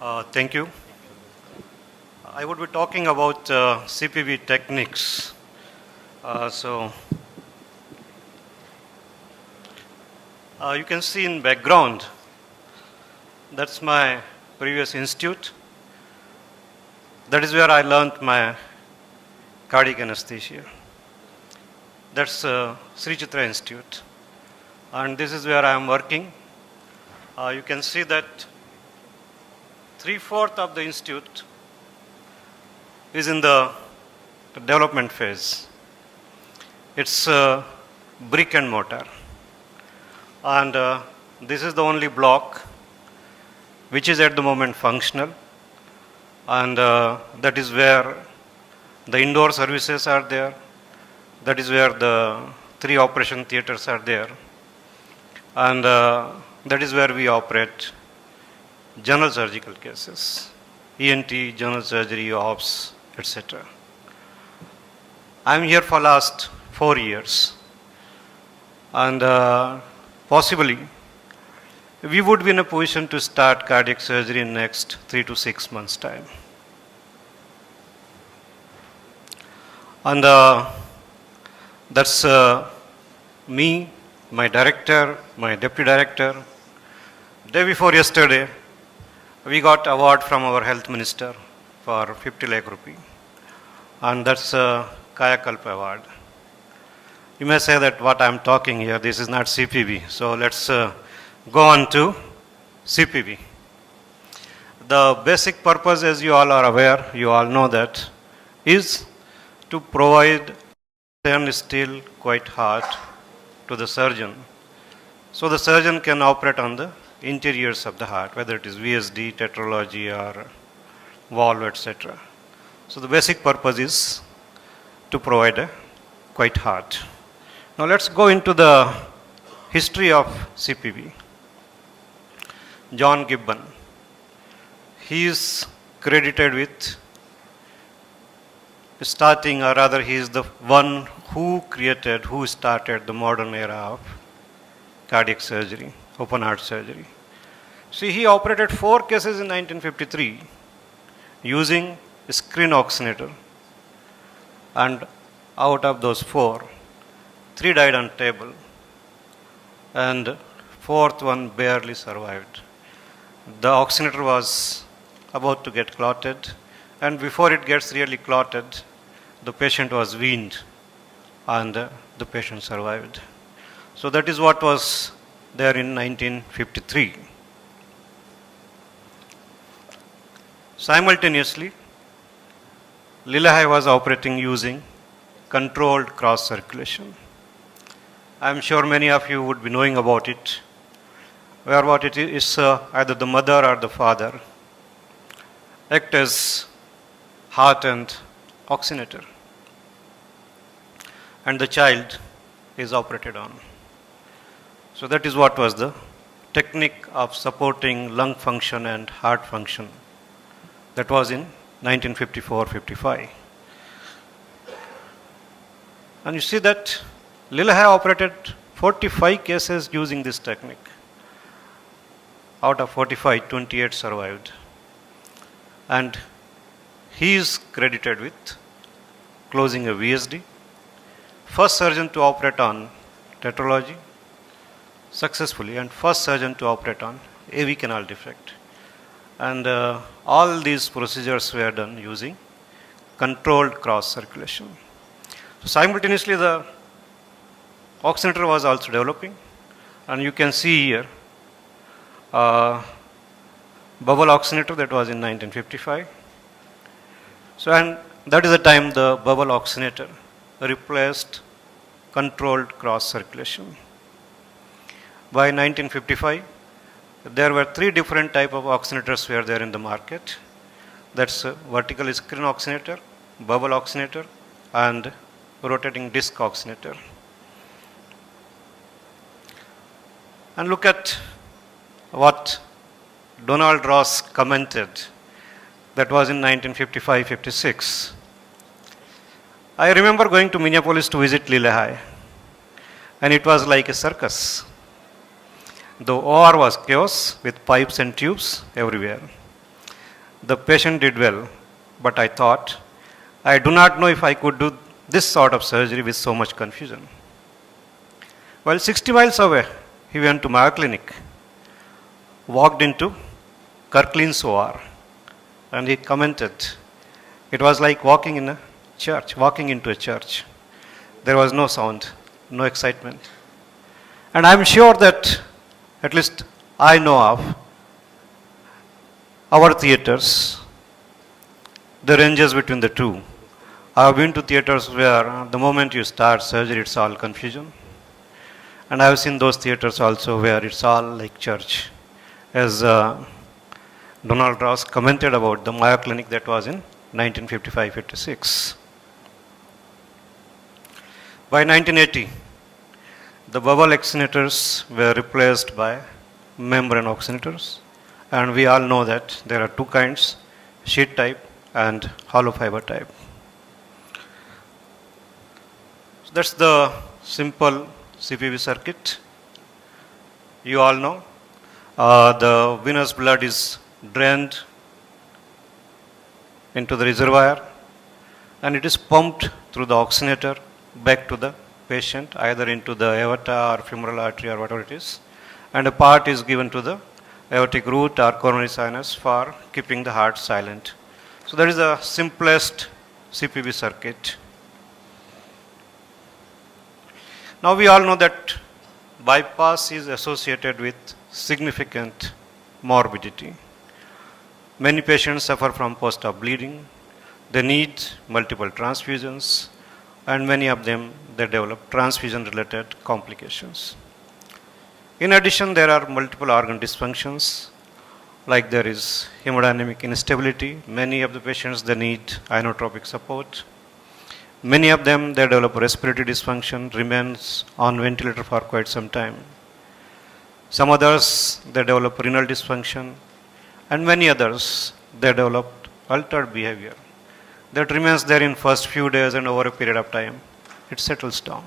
Thank you. I would be talking about CPV techniques. You can see in background, that's my previous institute. That is where I learned my cardiac anesthesia. That's Sri Chitra Institute. And this is where I am working. You can see that 3/4 of the institute is in the development phase. It's brick and mortar. And this is the only block which is at the moment functional. And that is where the indoor services are there. That is where the 3 operation theaters are there. And that is where we operate general surgical cases, ENT, general surgery, ops, etc. I'm here for last 4 years. And possibly, we would be in a position to start cardiac surgery in next 3 to 6 months' time. And that's me, my director, my deputy director. Day before yesterday, we got award from our health minister for 50 lakh rupee. And that's a Kaya Kalpa award. You may say that what I'm talking here, this is not CPV. So let's go on to CPV. The basic purpose, as you all are aware, you all know that, is to provide oxygen still quite hard to the surgeon. So the surgeon can operate on the interiors of the heart, whether it is VSD, tetralogy, or valve, etc. So the basic purpose is to provide a quite heart. Now let's go into the history of CPV. John Gibbon. He is credited with starting, or rather he is the one who started the modern era of cardiac surgery, open heart surgery. See, he operated 4 cases in 1953 using a screen oxygenator. And out of those 4, 3 died on table. And 4th one barely survived. The oxygenator was about to get clotted. And before it gets really clotted, the patient was weaned. And the patient survived. So that is what was there in 1953. Simultaneously, Lillehei was operating using controlled cross circulation. I am sure many of you would be knowing about it, where what it is either the mother or the father act as heart and oxygenator, and the child is operated on. So that is what was the technique of supporting lung function and heart function. That was in 1954-55. And you see that Lillehei operated 45 cases using this technique. Out of 45, 28 survived. And he is credited with closing a VSD. First surgeon to operate on tetralogy successfully, and first surgeon to operate on AV canal defect. And all these procedures were done using controlled cross circulation. So simultaneously, the oxygenator was also developing. And you can see here, bubble oxygenator, that was in 1955. So, and that is the time the bubble oxygenator replaced controlled cross circulation. By 1955, there were 3 different types of oxygenators were there in the market. That's vertical screen oxygenator, bubble oxygenator, and rotating disc oxygenator. And look at what Donald Ross commented. That was in 1955-56. I remember going to Minneapolis to visit Lillehei, and it was like a circus. The OR was chaos with pipes and tubes everywhere. The patient did well, but I thought, I do not know if I could do this sort of surgery with so much confusion. While 60 miles away, he went to Mayo Clinic, walked into Kirkland's OR, and he commented, it was like walking into a church. There was no sound, no excitement. And I'm sure that, at least I know of, our theaters, the ranges between the two. I've been to theaters where the moment you start surgery, it's all confusion. And I've seen those theaters also where it's all like church. As Donald Ross commented about the Mayo Clinic that was in 1955-56. By 1980, the bubble oxygenators were replaced by membrane oxygenators. And we all know that there are two kinds, sheet type and hollow fiber type. So that's the simple CPV circuit. You all know the venous blood is drained into the reservoir and it is pumped through the oxygenator back to the patient, either into the aorta or femoral artery or whatever it is, and a part is given to the aortic root or coronary sinus for keeping the heart silent. So that is the simplest CPV circuit. Now we all know that bypass is associated with significant morbidity. Many patients suffer from post-op bleeding. They need multiple transfusions, and many of them they develop transfusion-related complications. In addition, there are multiple organ dysfunctions, like there is hemodynamic instability. Many of the patients they need inotropic support. Many of them they develop respiratory dysfunction, remains on ventilator for quite some time. Some others they develop renal dysfunction, and many others they develop altered behavior that remains there in first few days, and over a period of time it settles down.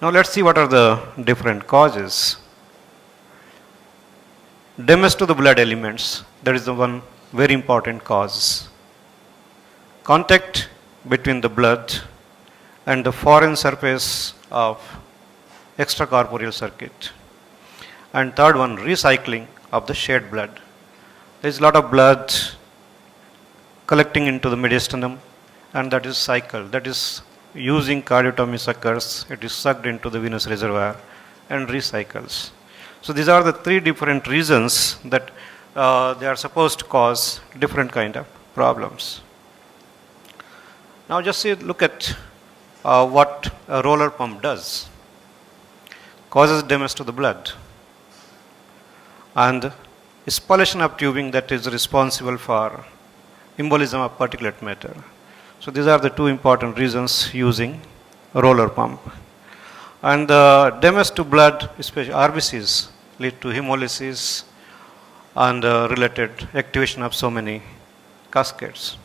Now let's see what are the different causes. Damage to the blood elements, that is the one very important cause. Contact between the blood and the foreign surface of extracorporeal circuit. And third one, recycling of the shed blood. There is a lot of blood collecting into the mediastinum, and that is cycled. That is using cardiotomy suckers, it is sucked into the venous reservoir and recycles. So these are the three different reasons that they are supposed to cause different kind of problems. Now just look at what a roller pump does. Causes damage to the blood, and spallation of tubing that is responsible for embolism of particulate matter. So these are the two important reasons using a roller pump. And the damage to blood, especially RBCs, lead to hemolysis and related activation of so many cascades.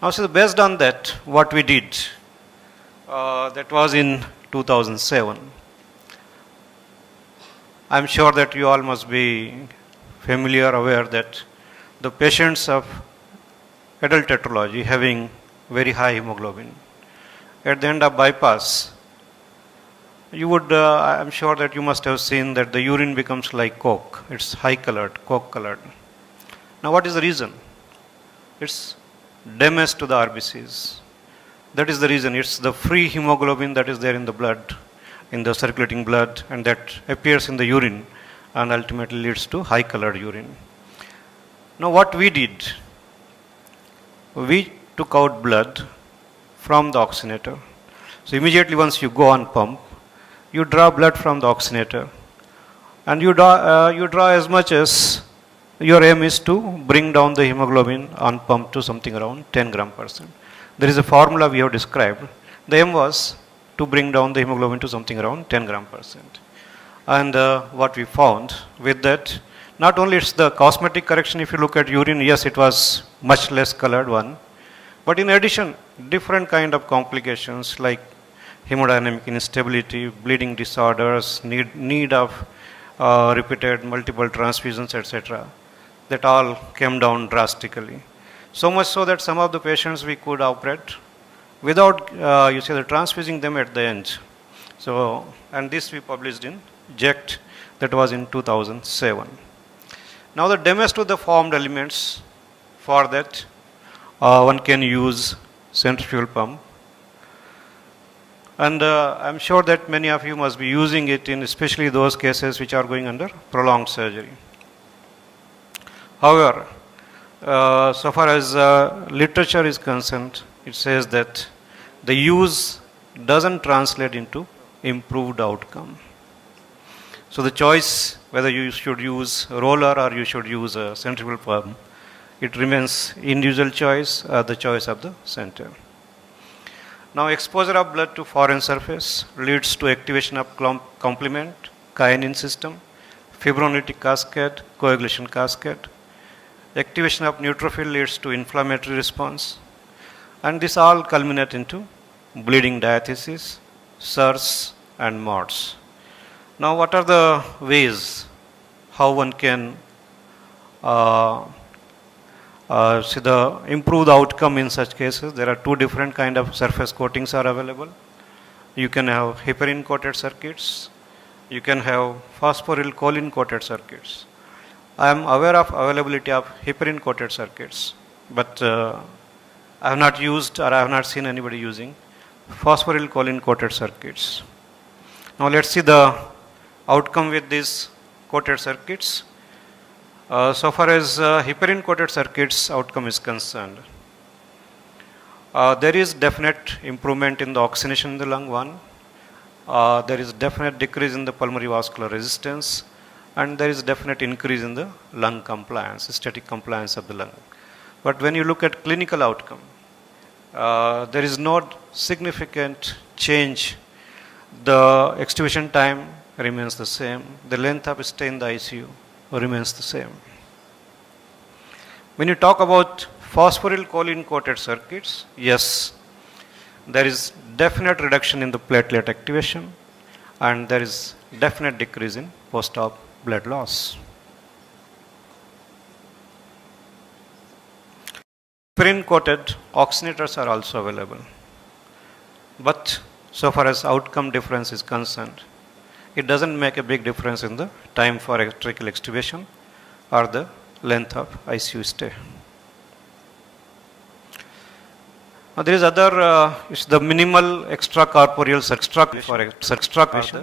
Now, so based on that, what we did, that was in 2007. I'm sure that you all must be familiar, aware that the patients of adult tetralogy having very high hemoglobin, at the end of bypass, you would, I'm sure that you must have seen that the urine becomes like coke. It's high colored, coke colored. Now what is the reason? It's damage to the RBCs. That is the reason. It's the free hemoglobin that is there in the blood, in the circulating blood, and that appears in the urine and ultimately leads to high colored urine. Now what we did, we took out blood from the oxygenator. So immediately once you go on pump, you draw blood from the oxygenator, and you draw as much as your aim is to bring down the hemoglobin on pump to something around 10 gram%. There is a formula we have described. The aim was to bring down the hemoglobin to something around 10 gram%. And what we found with that, not only it's the cosmetic correction, if you look at urine, yes, it was much less colored one, but in addition, different kind of complications like hemodynamic instability, bleeding disorders, need of repeated multiple transfusions, etc. that all came down drastically. So much so that some of the patients we could operate without, the transfusing them at the end. So, and this we published in JECT, that was in 2007. Now the damage to the formed elements, for that one can use centrifugal pump. And I'm sure that many of you must be using it in especially those cases which are going under prolonged surgery. However, so far as literature is concerned, it says that the use doesn't translate into improved outcome. So the choice whether you should use roller or you should use a centrifugal pump, it remains individual choice or the choice of the center. Now exposure of blood to foreign surface leads to activation of complement, kinin system, fibrinolytic cascade, coagulation cascade. Activation of neutrophil leads to inflammatory response, and this all culminate into bleeding diathesis, SIRS and MODS. Now what are the ways how one can see the improved outcome in such cases? There are two different kind of surface coatings are available. You can have heparin coated circuits, you can have phosphoryl choline coated circuits. I am aware of availability of heparin coated circuits, but I have not used or I have not seen anybody using phosphoryl choline coated circuits. Now let's see the outcome with these coated circuits. So far as heparin coated circuits outcome is concerned, there is definite improvement in the oxygenation in the lung, one. There is definite decrease in the pulmonary vascular resistance, and there is definite increase in the lung compliance, static compliance of the lung. But when you look at clinical outcome, there is no significant change. The extubation time remains the same. The length of stay in the ICU remains the same. When you talk about phosphoryl choline coated circuits, yes, there is definite reduction in the platelet activation, and there is definite decrease in post-op blood loss. Heparin coated oxygenators are also available, but so far as outcome difference is concerned, it doesn't make a big difference in the time for electrical extubation or the length of ICU stay. Now there is other, it's the minimal extracorporeal activation of the minimal corporeal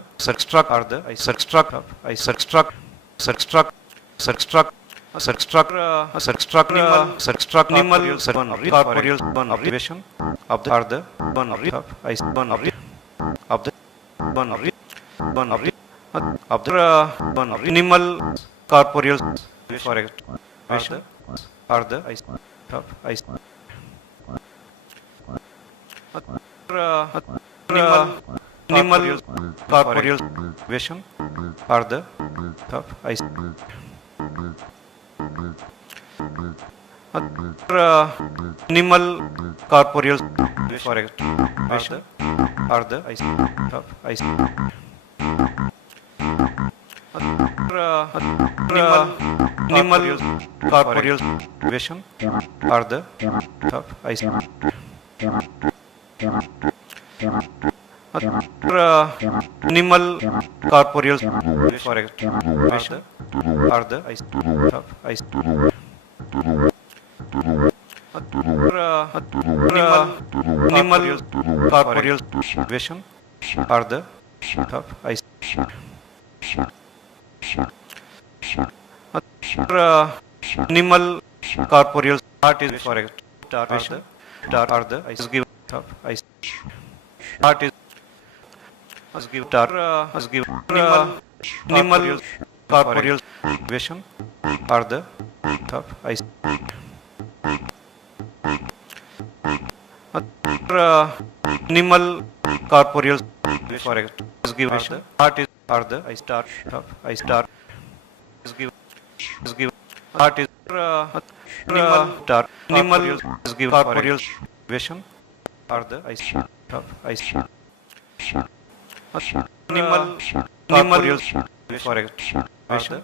for activation are the minimal corporeal activation are the minimal corporeal for activation are the minimal corporeal activation are the minimal corporeal for activation are the minimal corporeal activation are the minimal corporeal heart is for activation are the given heart is given minimal corporeal activation are the minimal corporeal for activation heart is are the I star is given heart is minimal corporeal activation are the I star minimal corporeal for activation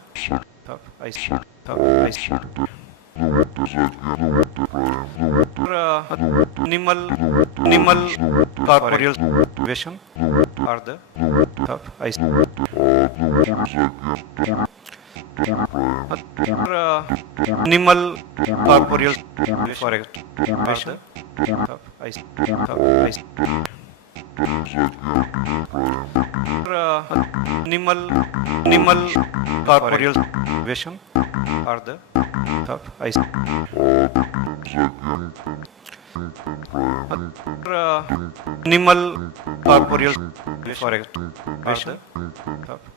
minimal corporeal situation or the ice minimal corporeal correct situation ice minimal corporeal situation or the ice minimal corporeal correct question ice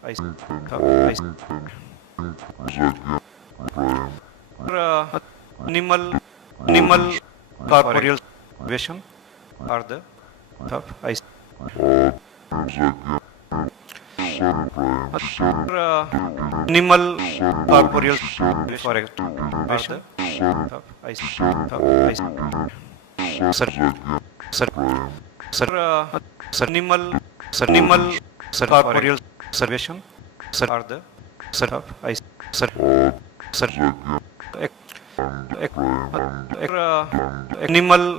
minimal corporeal situation or the ice minimal corporeal correct question ice minimal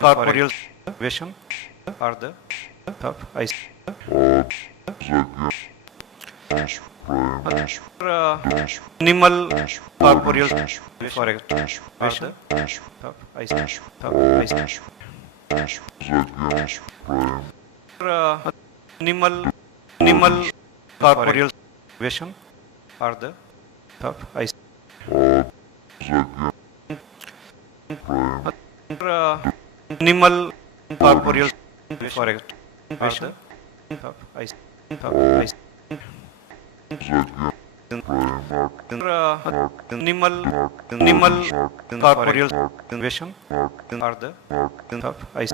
corporeal observation or the ice minimal corporeal correct question ice minimal corporeal situation or the ice minimal corporeal correct or the ice minimal corporeal situation or the ice minimal corporeal correct or the ice minimal corporeal situation or the ice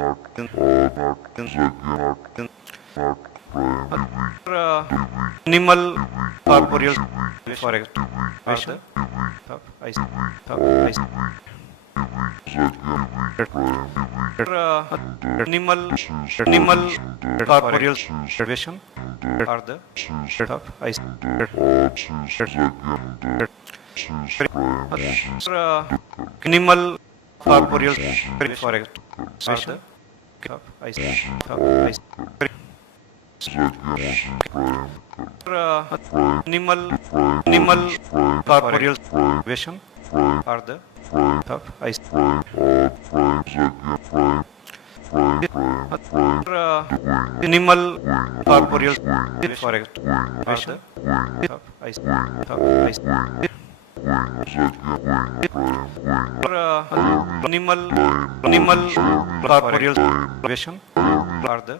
minimal corporeal correct or the ice minimal corporeal situation or the ice minimal corporeal correct or the ice minimal corporeal situation or the ice minimal corporeal correct or the ice minimal corporeal situation or the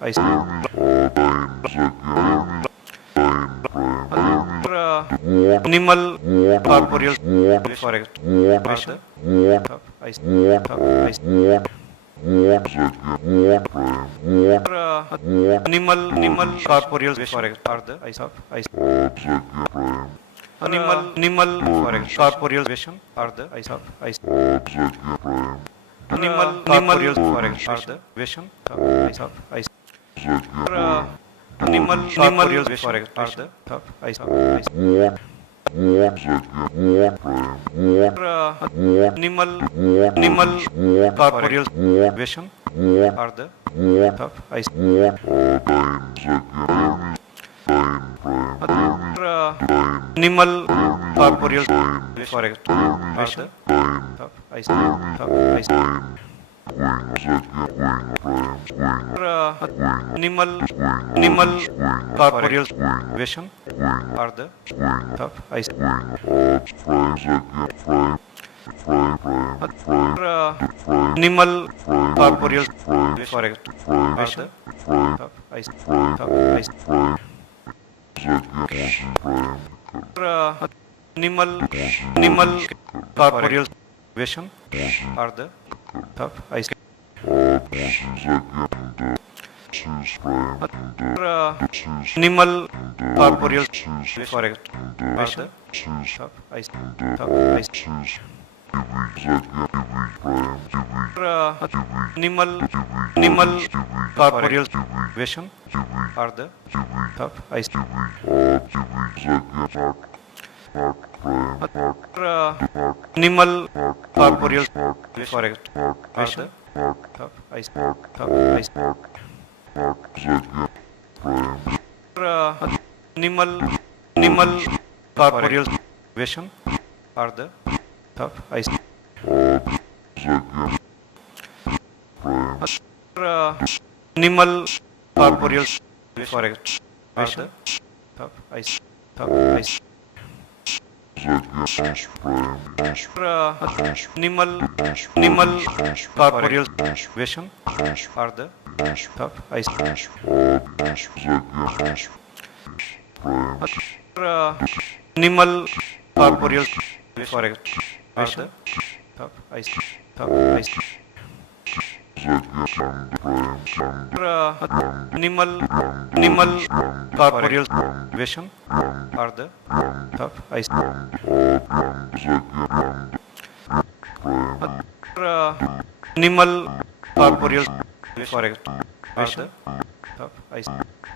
ice minimal corporeal correct or the ice minimal corporeal correct or the ice minimal correct corporeal vision or the ice minimal corporeal correct or the vision ice minimal corporeal correct or the ice minimal corporeal vision or the ice minimal corporeal correct or the ice minimal corporeal vision or the ice minimal corporeal correct or the ice minimal corporeal vision or the ice minimal corporeal correct or the ice Animal corporeal situation or the of ice. Animal corporeal correct or the of ice. Animal corporeal situation or the of ice. Animal corporeal correct or the of ice. Animal corporeal situation or the of ice. Animal corporeal correct or the of ice. Animal corporeal situation or the of ice. Animal corporeal correct or the of ice.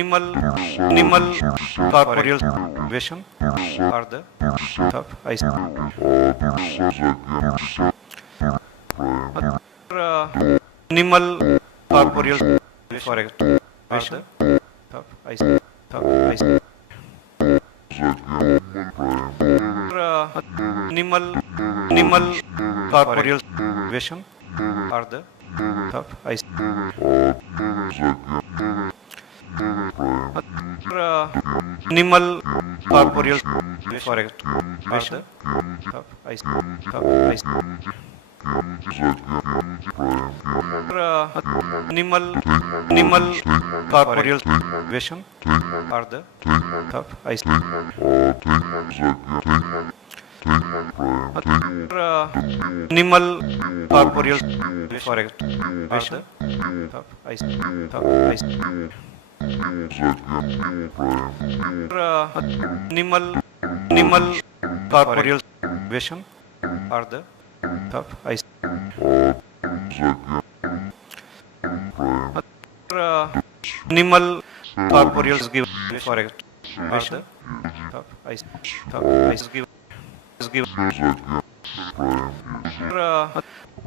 Animal corporeal situation or the of ice. Animal corporeal correct or the of ice. Animal corporeal situation or the of ice. Animal corporeal correct or the of ice. Animal corporeal situation or the of ice. Animal corporeal correct or the of ice. Animal corporeal situation or the of ice. Animal corporeal is given correct or the of ice.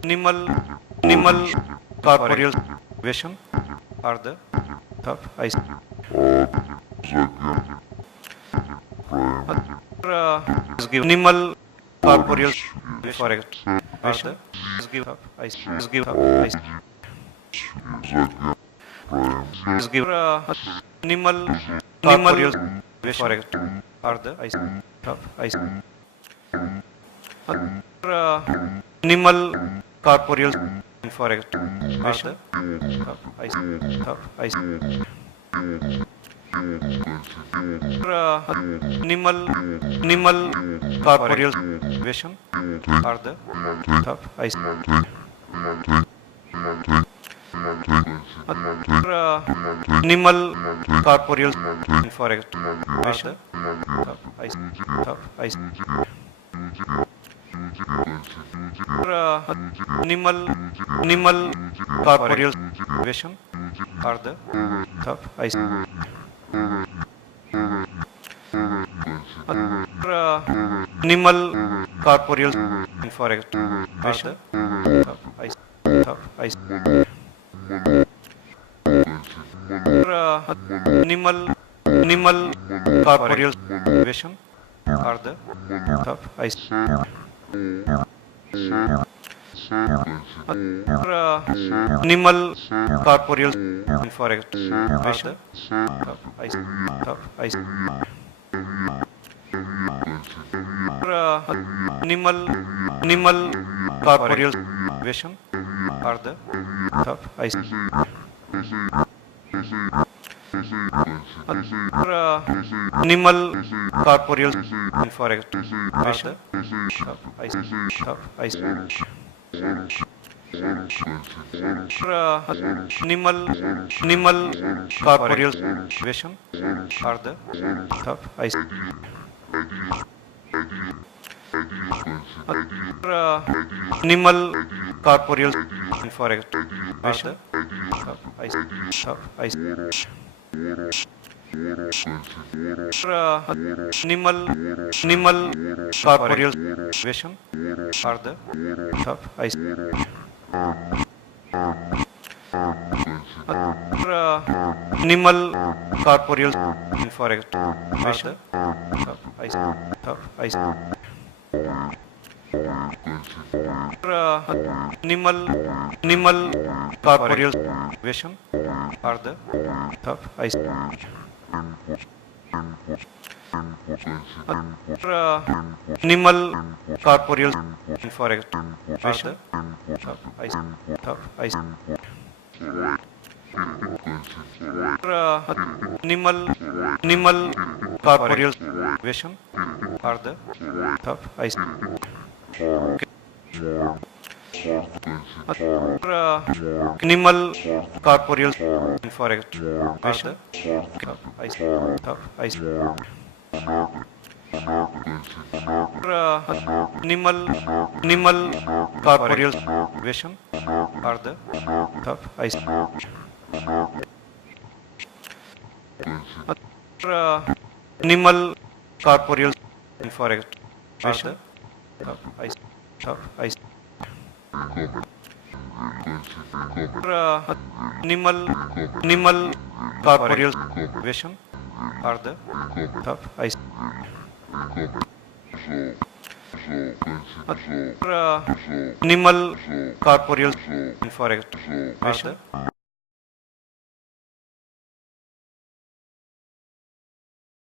Animal corporeal situation or the of ice. Animal corporeal correct or the of ice. Animal corporeal correct or the ice of ice. Animal corporeal correct or the of ice. Animal corporeal situation or the of ice. Animal corporeal correct or the of ice. Animal corporeal situation or the of ice. Animal corporeal correct or the of ice. Animal corporeal situation or the of ice. Animal corporeal correct or the of ice. Animal corporeal situation or the of ice. Animal corporeal correct or the of ice. minimal corporeal situation are the of ice. Minimal corporeal for extraction of ice. Minimal corporeal situation are the of ice. Minimal corporeal for extraction of ice. Minimal corporeal situation are the of ice. Minimal corporeal for extraction of ice. Minimal corporeal situation are the of ice. Minimal corporeal for extraction of ice. Minimal corporeal situation are the of ice. Minimal corporeal for extraction of ice. Minimal corporeal situation are the of ice. Minimal corporeal for extraction